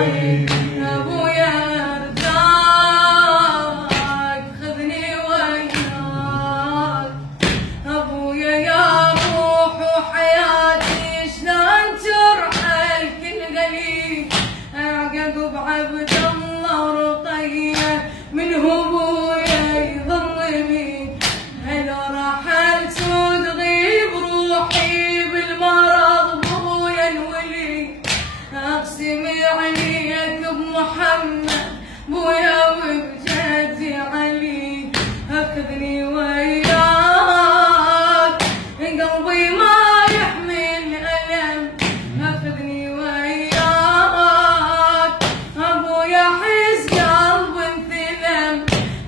ابويا ارجاك خذني وياك ابويا يا روح وحياتي شلون ترحل كل غليل اعقب بعبد الله ورقيه من ابويا يظلمني هلو رحلت وتغيب روحي بالمرض ابويا الولي اقسم عليك بمحمد بويا وبجدي علي اخذني وياك قلبي ما يحمل الم اخذني وياك ابويا حس قلب انثلم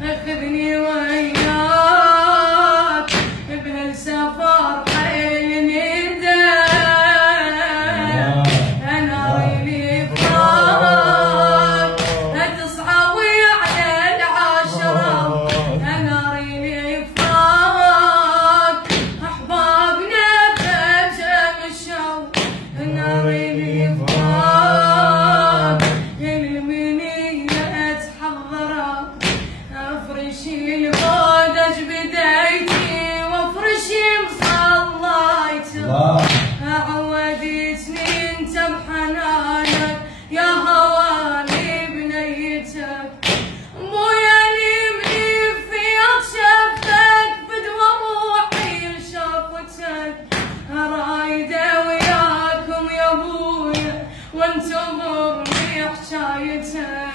اخذني وياك بهالسفر حيل ندم انا ريلي فراق تصحابي على العشرة انا ريلي فراق احبابنا فجأة مشوا انا ريلي فراق المنية اتحضرت افرشي الغودج بدايتي وافرشي مصليتي عودتني انت بحنانك يا هواني بنيتك ابويا لي منيف فيك شفتك بدوى روحي لشفتك رايده وياكم يا ابويا وانتظرني حكايتك